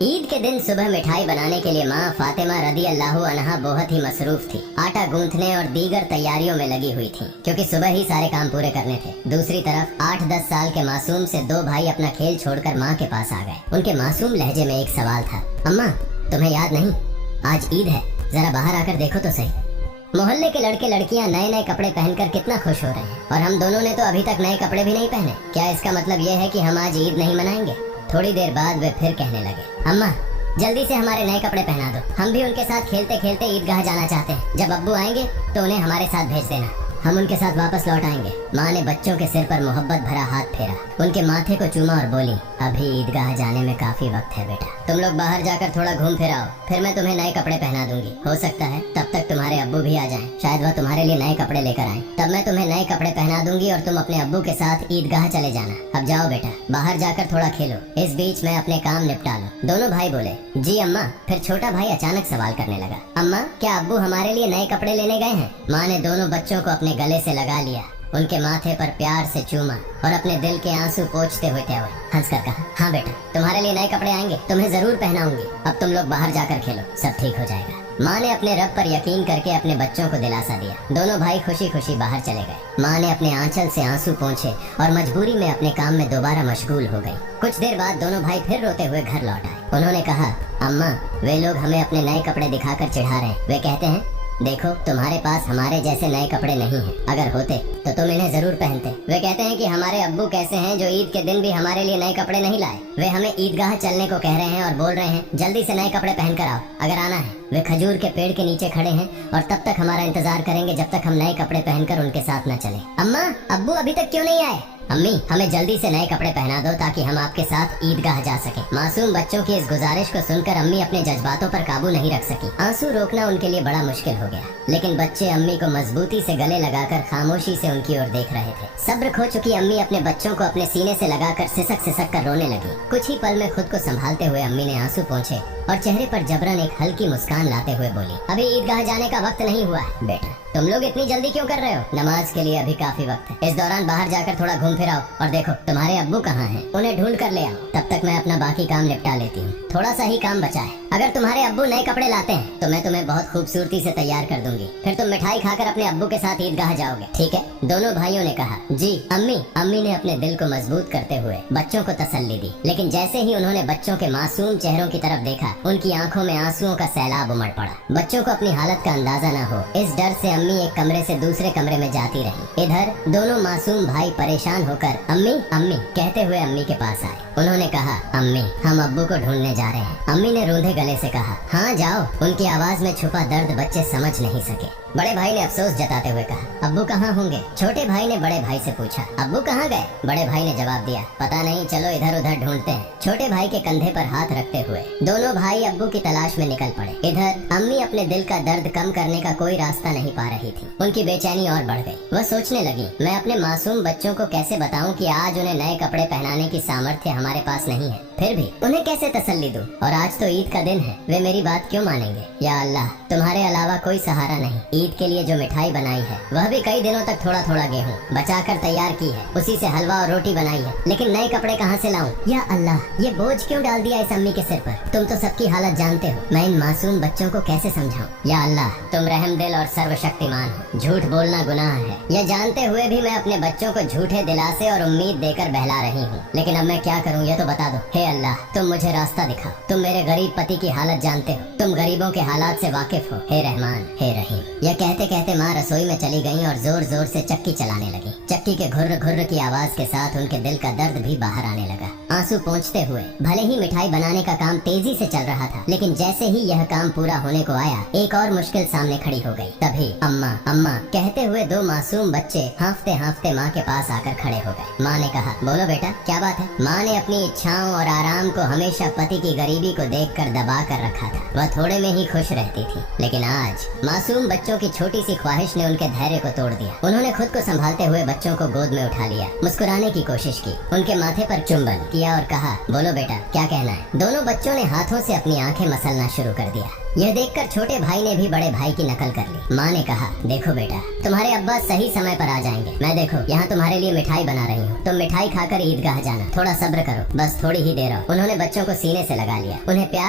ईद के दिन सुबह मिठाई बनाने के लिए माँ फातिमा रदी अल्लाहु अन्हा बहुत ही मसरूफ थी। आटा गूंथने और दीगर तैयारियों में लगी हुई थी, क्योंकि सुबह ही सारे काम पूरे करने थे। दूसरी तरफ 8-10 साल के मासूम से दो भाई अपना खेल छोड़कर माँ के पास आ गए। उनके मासूम लहजे में एक सवाल था, अम्मा तुम्हें याद नहीं, आज ईद है, जरा बाहर आकर देखो तो सही। मोहल्ले के लड़के लड़कियां नए नए कपड़े पहनकर कितना खुश हो रहे हैं, और हम दोनों ने तो अभी तक नए कपड़े भी नहीं पहने। क्या इसका मतलब ये है कि हम आज ईद नहीं मनाएंगे? थोड़ी देर बाद वे फिर कहने लगे, अम्मा जल्दी से हमारे नए कपड़े पहना दो, हम भी उनके साथ खेलते खेलते ईदगाह जाना चाहते हैं। जब अब्बू आएंगे तो उन्हें हमारे साथ भेज देना, हम उनके साथ वापस लौट आएंगे। माँ ने बच्चों के सिर पर मोहब्बत भरा हाथ फेरा, उनके माथे को चूमा और बोली, अभी ईदगाह जाने में काफी वक्त है बेटा, तुम लोग बाहर जाकर थोड़ा घूम फिर आओ, फिर मैं तुम्हें नए कपड़े पहना दूंगी। हो सकता है तब तक तुम्हारे अब्बू भी आ जाएं, शायद वह तुम्हारे लिए नए कपड़े लेकर आएं, तब मैं तुम्हें नए कपड़े पहना दूंगी और तुम अपने अब्बू के साथ ईदगाह चले जाना। अब जाओ बेटा, बाहर जाकर थोड़ा खेलो, इस बीच मैं अपने काम निपटा लूं। दोनों भाई बोले, जी अम्मा। फिर छोटा भाई अचानक सवाल करने लगा, अम्मा क्या अब्बू हमारे लिए नए कपड़े लेने गए हैं? माँ ने दोनों बच्चों को अपने गले से लगा लिया, उनके माथे पर प्यार से चूमा और अपने दिल के आंसू पोंछते हुए हंसकर कहा, हाँ बेटा तुम्हारे लिए नए कपड़े आएंगे, तुम्हें जरूर पहनाऊंगी, अब तुम लोग बाहर जाकर खेलो, सब ठीक हो जाएगा। माँ ने अपने रब पर यकीन करके अपने बच्चों को दिलासा दिया। दोनों भाई खुशी खुशी बाहर चले गए। माँ ने अपने आंचल से आंसू पोंछे और मजबूरी में अपने काम में दोबारा मशगूल हो गई। कुछ देर बाद दोनों भाई फिर रोते हुए घर लौट आए। उन्होंने कहा, अम्मा वे लोग हमें अपने नए कपड़े दिखाकर चिढ़ा रहे हैं। वे कहते हैं, देखो तुम्हारे पास हमारे जैसे नए कपड़े नहीं हैं, अगर होते तो तुम इन्हें जरूर पहनते। वे कहते हैं कि हमारे अब्बू कैसे हैं जो ईद के दिन भी हमारे लिए नए कपड़े नहीं लाए। वे हमें ईदगाह चलने को कह रहे हैं और बोल रहे हैं जल्दी से नए कपड़े पहन कर आओ, अगर आना है। वे खजूर के पेड़ के नीचे खड़े हैं और तब तक हमारा इंतजार करेंगे जब तक हम नए कपड़े पहनकर उनके साथ न चले। अम्मा अब्बू अभी तक क्यों नहीं आए? अम्मी हमें जल्दी से नए कपड़े पहना दो ताकि हम आपके साथ ईदगाह जा सकें। मासूम बच्चों की इस गुजारिश को सुनकर अम्मी अपने जज्बातों पर काबू नहीं रख सकी। आंसू रोकना उनके लिए बड़ा मुश्किल हो गया, लेकिन बच्चे अम्मी को मजबूती से गले लगाकर खामोशी से उनकी ओर देख रहे थे। सब्र खो चुकी अम्मी अपने बच्चों को अपने सीने से लगाकर सिसक सिसक कर रोने लगी। कुछ ही पल में खुद को संभालते हुए अम्मी ने आंसू पोंछे और चेहरे पर जबरन एक हल्की मुस्कान लाते हुए बोली, अभी ईदगाह जाने का वक्त नहीं हुआ है बेटा, तुम लोग इतनी जल्दी क्यों कर रहे हो? नमाज के लिए अभी काफी वक्त है। इस दौरान बाहर जाकर थोड़ा घूम फिर आओ और देखो तुम्हारे अब्बू कहाँ हैं, उन्हें ढूंढ कर ले आओ, तब तक मैं अपना बाकी काम निपटा लेती हूँ। थोड़ा सा ही काम बचा है। अगर तुम्हारे अब्बू नए कपड़े लाते हैं तो मैं तुम्हें बहुत खूबसूरती से तैयार कर दूंगी, फिर तुम मिठाई खाकर अपने अब्बू के साथ ईदगाह जाओगे, ठीक है? दोनों भाइयों ने कहा, जी अम्मी। अम्मी ने अपने दिल को मजबूत करते हुए बच्चों को तसल्ली दी, लेकिन जैसे ही उन्होंने बच्चों के मासूम चेहरों की तरफ देखा, उनकी आंखों में आंसुओं का सैलाब उमड़ पड़ा। बच्चों को अपनी हालत का अंदाजा न हो, इस डर से अम्मी एक कमरे से दूसरे कमरे में जाती रही। इधर दोनों मासूम भाई परेशान होकर अम्मी अम्मी कहते हुए अम्मी के पास आए। उन्होंने कहा, अम्मी हम अब्बू को ढूंढने जा रहे हैं। अम्मी ने रूंधे गले से कहा, हाँ जाओ। उनकी आवाज में छुपा दर्द बच्चे समझ नहीं सके। बड़े भाई ने अफसोस जताते हुए कहा, अब्बू कहाँ होंगे? छोटे भाई ने बड़े भाई से पूछा, अब्बू कहाँ गए? बड़े भाई ने जवाब दिया, पता नहीं, चलो इधर उधर ढूंढते हैं। छोटे भाई के कंधे पर हाथ रखते हुए दोनों भाई अब्बू की तलाश में निकल पड़े। इधर अम्मी अपने दिल का दर्द कम करने का कोई रास्ता नहीं पा रही थी। उनकी बेचैनी और बढ़ गई। वह सोचने लगी, मैं अपने मासूम बच्चों को कैसे बताऊं कि आज उन्हें नए कपड़े पहनाने की सामर्थ्य हमारे पास नहीं है, फिर भी उन्हें कैसे तसल्ली दूं? और आज तो ईद का दिन है, वे मेरी बात क्यों मानेंगे? या अल्लाह तुम्हारे अलावा कोई सहारा नहीं। ईद के लिए जो मिठाई बनाई है वह भी कई दिनों तक थोड़ा थोड़ा गेहूँ बचाकर तैयार की है, उसी से हलवा और रोटी बनाई है, लेकिन नए कपड़े कहाँ से लाऊं? या अल्लाह ये बोझ क्यों डाल दिया इस अम्मी के सिर पर? तुम तो सबकी हालत जानते हो, मैं इन मासूम बच्चों को कैसे समझाऊं? या अल्लाह तुम रहम दिल और सर्वशक्तिमान हो, झूठ बोलना गुनाह है, यह जानते हुए भी मैं अपने बच्चों को झूठे दिलासे और उम्मीद देकर बहला रही हूँ, लेकिन अब मैं क्या करूँ ये तो बता दो। हे अल्लाह तुम मुझे रास्ता दिखाओ, तुम मेरे गरीब पति की हालत जानते हो, तुम गरीबों के हालात से वाकिफ हो। हे रहमान हे रहीम। यह कहते कहते माँ रसोई में चली गईं और जोर जोर से चक्की चलाने लगी। चक्की के घुर्र घुर्र की आवाज के साथ उनके दिल का दर्द भी बाहर आने लगा। आंसू पोंछते हुए भले ही मिठाई बनाने का काम तेजी से चल रहा था, लेकिन जैसे ही यह काम पूरा होने को आया, एक और मुश्किल सामने खड़ी हो गई। तभी अम्मा अम्मा कहते हुए दो मासूम बच्चे हांफते हांफते माँ के पास आकर खड़े हो गए। माँ ने कहा, बोलो बेटा क्या बात है? माँ ने अपनी इच्छाओं और आराम को हमेशा पति की गरीबी को देखकर दबा कर रखा था। वह थोड़े में ही खुश रहती थी, लेकिन आज मासूम बच्चों की छोटी सी ख्वाहिश ने उनके धैर्य को तोड़ दिया। उन्होंने खुद को संभालते हुए बच्चों को गोद में उठा लिया, मुस्कुराने की कोशिश की, उनके माथे पर चुंबन किया किया और कहा, बोलो बेटा क्या कहना है। दोनों बच्चों ने हाथों से अपनी आंखें मसलना शुरू कर दिया। यह देखकर छोटे भाई ने भी बड़े भाई की नकल कर ली। माँ ने कहा, देखो बेटा तुम्हारे अब्बा सही समय पर आ जाएंगे। मैं देखो यहाँ तुम्हारे लिए मिठाई बना रही हूँ, तुम मिठाई खाकर ईदगाह जाना, थोड़ा सब्र करो, बस थोड़ी ही देर और। उन्होंने बच्चों को सीने से लगा लिया, उन्हें प्यार